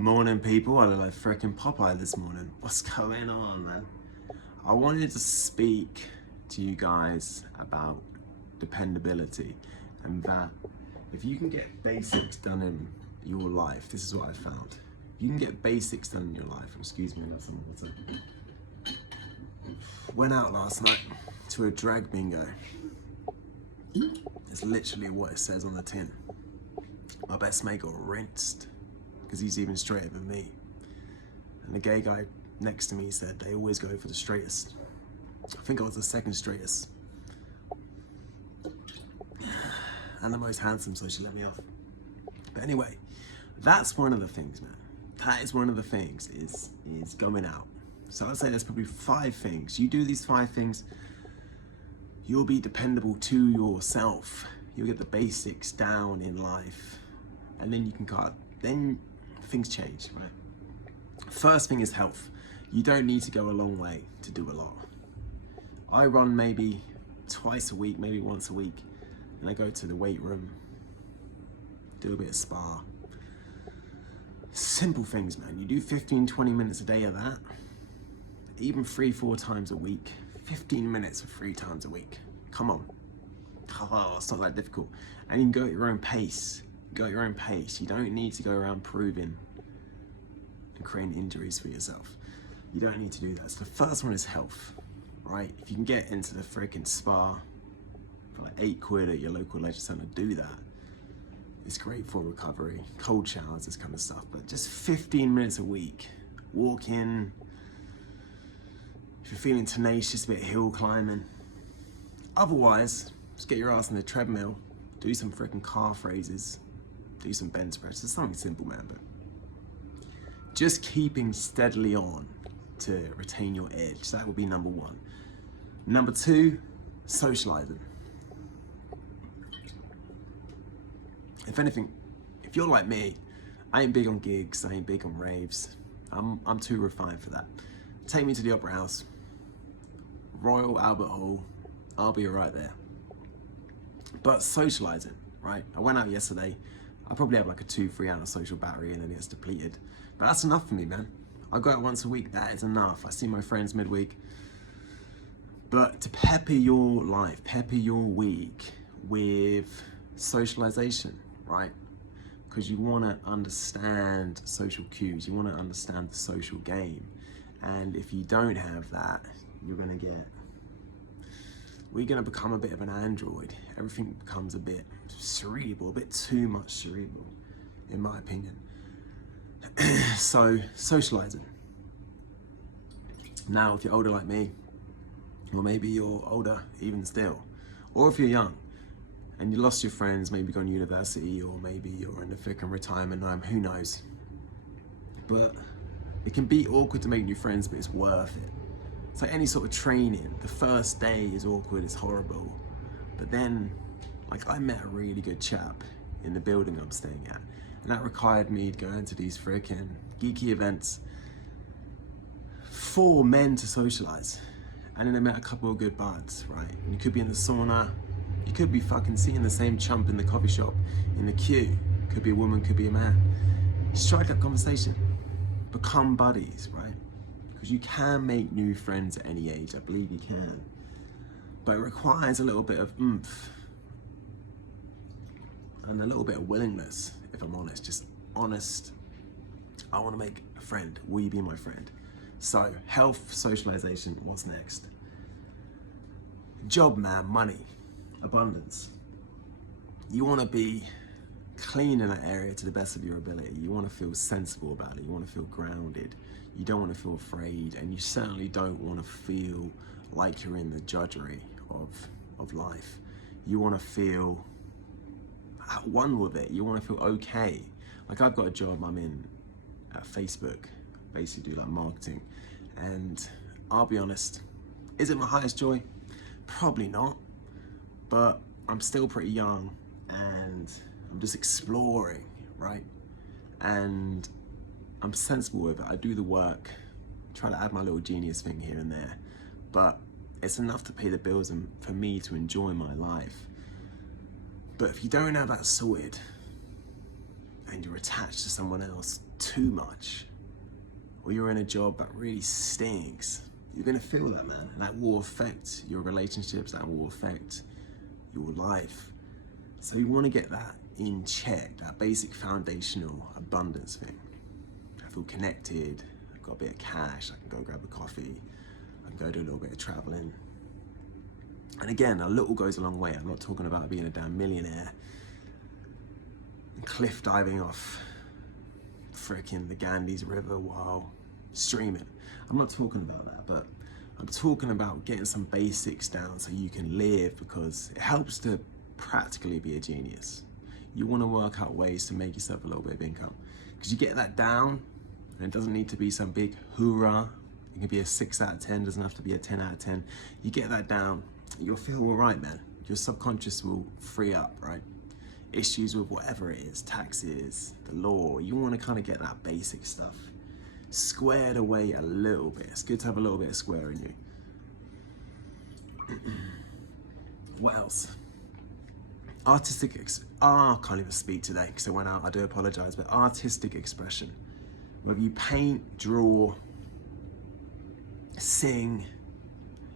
Morning, people. I look like freaking Popeye this morning. What's going on, man? I wanted to speak to you guys about dependability and that if you can get basics done in your life, this is what I found. You can get basics done in your life. Excuse me, I got some water. Went out last night to a drag bingo. It's literally what it says on the tin. My best mate got rinsed because he's even straighter than me. And the gay guy next to me said they always go for the straightest. I think I was the second straightest. And the most handsome, so she let me off. But anyway, that's one of the things, man. That is one of the things, is going out. So I'd say there's probably 5 things. You do these 5 things, you'll be dependable to yourself. You'll get the basics down in life. And then you can then things change, right? First thing is health. You don't need to go a long way to do a lot. I run maybe twice a week, maybe once a week, and I go to the weight room, do a bit of spa. Simple things, man. You do 15-20 minutes a day of that, even 3-4 times a week. 15 minutes of 3 times a week. Come on. Oh, it's not that difficult. And you can go at your own pace. Go at your own pace. You don't need to go around proving and creating injuries for yourself. You don't need to do that. So the first one is health, right? If you can get into the freaking spa for like £8 at your local leisure centre, do that. It's great for recovery, cold showers, this kind of stuff. But just 15 minutes a week, walk in. If you're feeling tenacious, a bit of hill climbing. Otherwise, just get your ass on the treadmill, do some freaking calf raises, do some bench press. It's something simple, man, but just keeping steadily on to retain your edge. That would be number 1. Number 2, socializing. If anything, if you're like me, I ain't big on gigs, I ain't big on raves. I'm too refined for that. Take me to the Opera House, Royal Albert Hall, I'll be right there. But socializing, right? I went out yesterday. I probably have like a 2-3 hour social battery and then it's depleted. But that's enough for me, man. I go out once a week, that is enough. I see my friends midweek. But to pepper your life, pepper your week with socialization, right? Because you want to understand social cues, you want to understand the social game. And if you don't have that, we're going to become a bit of an android. Everything becomes a bit cerebral, a bit too much cerebral, in my opinion. So, socializing. Now, if you're older like me, or maybe you're older even still, or if you're young, and you lost your friends, maybe gone to university, or maybe you're in the thick of retirement home, who knows? But it can be awkward to make new friends, but it's worth it. It's like any sort of training. The first day is awkward, it's horrible. But then, like, I met a really good chap in the building I'm staying at, and that required me to go into these freaking geeky events for men to socialize. And then I met a couple of good buds, right? And you could be in the sauna, you could be fucking seeing the same chump in the coffee shop, in the queue. Could be a woman, could be a man. Strike up conversation, become buddies, right? Because you can make new friends at any age, I believe you can. But it requires a little bit of oomph and a little bit of willingness, if I'm honest, just honest. I want to make a friend, will you be my friend? So, health, socialization, what's next? Job, man, money, abundance. You want to be clean in that area to the best of your ability. You want to feel sensible about it. You want to feel grounded. You don't want to feel afraid, and you certainly don't want to feel like you're in the judgery of life. You want to feel at one with it. You want to feel okay. Like, I've got a job I'm in at Facebook, basically do like marketing, and I'll be honest, is it my highest joy? Probably not, but I'm still pretty young and I'm just exploring, right? And I'm sensible with it. I do the work, try to add my little genius thing here and there, but it's enough to pay the bills and for me to enjoy my life. But if you don't have that sorted and you're attached to someone else, too much, or you're in a job that really stinks, you're gonna feel that, man. And that will affect your relationships, that will affect your life. So you wanna get that in check, that basic foundational abundance thing. I feel connected, I've got a bit of cash, I can go grab a coffee, I can go do a little bit of traveling. And again, a little goes a long way. I'm not talking about being a damn millionaire and cliff diving off frickin' the Ganges River while streaming. I'm not talking about that, but I'm talking about getting some basics down so you can live, because it helps to practically be a genius. You want to work out ways to make yourself a little bit of income, because you get that down, and it doesn't need to be some big hoorah. It can be a 6 out of 10, doesn't have to be a 10 out of 10. You get that down, you'll feel all right, man. Your subconscious will free up, right? Issues with whatever it is, taxes, the law, you want to kind of get that basic stuff squared away a little bit. It's good to have a little bit of square in you. What else? I can't even speak today because I went out, I do apologize, but artistic expression. Whether you paint, draw, sing,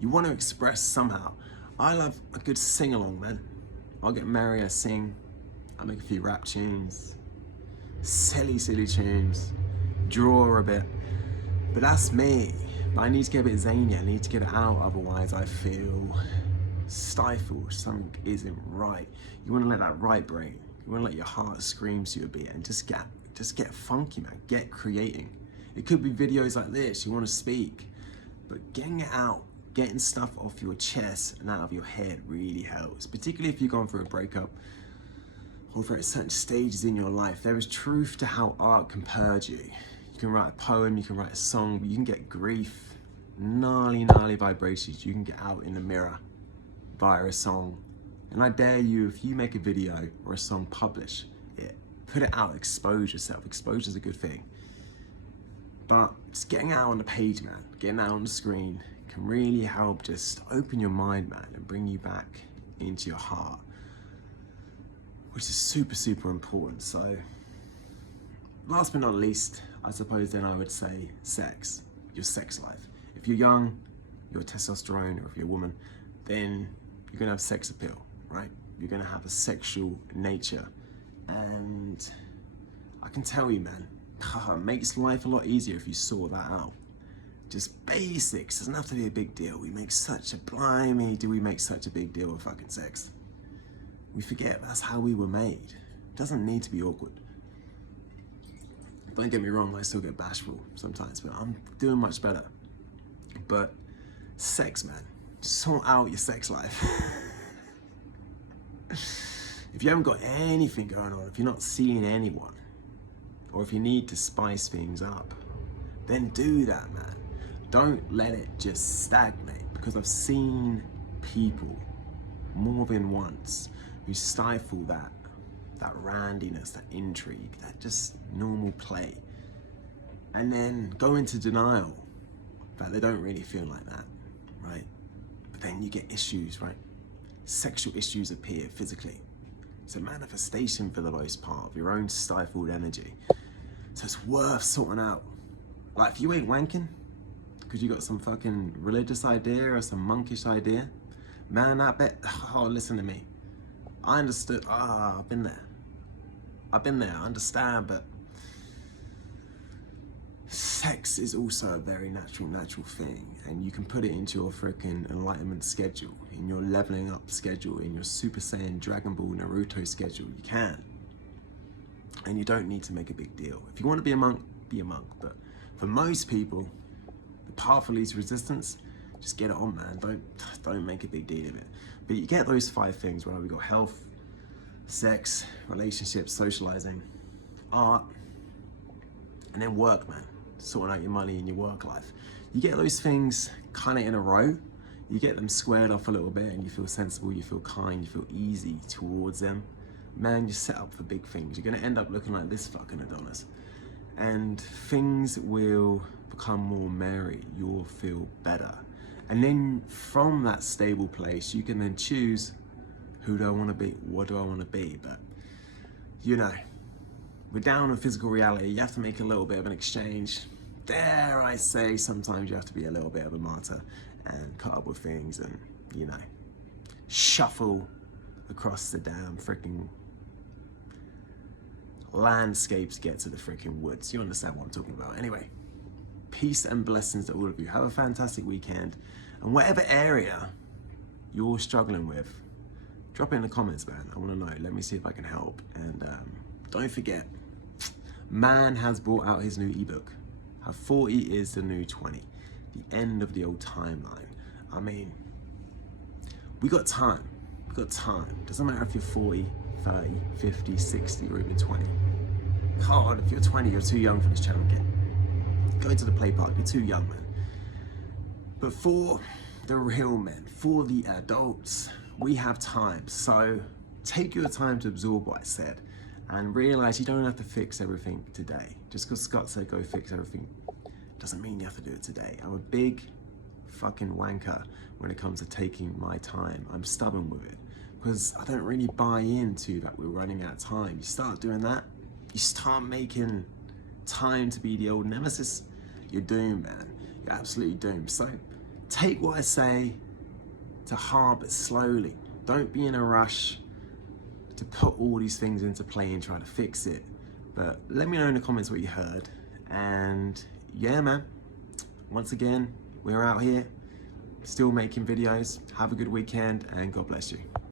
you want to express somehow. I love a good sing-along, man. I'll get merry, I sing, I make a few rap tunes, silly tunes, draw a bit, but that's me. But I need to get a bit zany, I need to get it out, otherwise I feel stifled, something isn't right. You want to let that right brain, you want to let your heart scream to you a bit and just get funky, man. Get creating. It could be videos like this, you want to speak, but getting it out, getting stuff off your chest and out of your head really helps, particularly if you're going through a breakup or for certain stages in your life. There is truth to how art can purge you. You can write a poem, you can write a song, but you can get grief, gnarly vibrations you can get out in the mirror via a song. And I dare you, if you make a video or a song, publish it, put it out, expose yourself. Exposure is a good thing. But just getting out on the page, man, getting out on the screen can really help just open your mind, man, and bring you back into your heart, which is super important. So last but not least, I suppose then I would say sex, your sex life. If you're young, you're testosterone, or if you're a woman, then you're gonna have sex appeal, right? You're gonna have a sexual nature. And I can tell you, man, it makes life a lot easier if you sort that out. Just basics, doesn't have to be a big deal. We make such a big deal of fucking sex. We forget that's how we were made. It doesn't need to be awkward. Don't get me wrong, I still get bashful sometimes, but I'm doing much better. But sex, man, sort out your sex life. If you haven't got anything going on, if you're not seeing anyone, or if you need to spice things up, then do that, man. Don't let it just stagnate, because I've seen people more than once who stifle that randiness, that intrigue, that just normal play, and then go into denial that they don't really feel like that, right? But then you get issues, right? Sexual issues appear physically. It's a manifestation for the most part of your own stifled energy. So it's worth sorting out. Like, if you ain't wanking because you got some fucking religious idea or some monkish idea, man, I bet, oh, listen to me. I understood, I've been there, I understand, but sex is also a very natural thing, and you can put it into your freaking enlightenment schedule, in your leveling up schedule, in your Super Saiyan Dragon Ball Naruto schedule. You can, and you don't need to make a big deal. If you want to be a monk, but for most people, the path of least resistance, just get it on, man. Don't make a big deal of it. But you get those 5 things, right? We got health, sex, relationships, socializing, art, and then work, man. Sorting out your money and your work life. You get those things kind of in a row, you get them squared off a little bit, and you feel sensible, you feel kind, you feel easy towards them. Man, you're set up for big things. You're gonna end up looking like this fucking Adonis. And things will become more merry, you'll feel better. And then from that stable place, you can then choose, who do I wanna be? What do I wanna be? But, you know, we're down in physical reality. You have to make a little bit of an exchange. Dare I say, sometimes you have to be a little bit of a martyr and cut up with things and, you know, shuffle across the damn freaking landscapes to get to the freaking woods. You understand what I'm talking about. Anyway, peace and blessings to all of you. Have a fantastic weekend. And whatever area you're struggling with, drop it in the comments, man. I want to know. Let me see if I can help. And don't forget, man has brought out his new ebook. How 40 is the new 20. The end of the old timeline. I mean, we got time. We got time. Doesn't matter if you're 40, 30, 50, 60, or even 20. Come on, if you're 20, you're too young for this channel, kid. Go to the play park. You're too young, man. But for the real men, for the adults, we have time. So take your time to absorb what I said and realize you don't have to fix everything today. Just because Scott said go fix everything doesn't mean you have to do it today. I'm a big fucking wanker when it comes to taking my time. I'm stubborn with it because I don't really buy into that we're running out of time. You start doing that, you start making time to be the old nemesis, you're doomed, man. You're absolutely doomed. So take what I say to heart, but slowly. Don't be in a rush to put all these things into play and try to fix it. But let me know in the comments what you heard. And yeah, man, once again, we're out here still making videos. Have a good weekend and God bless you.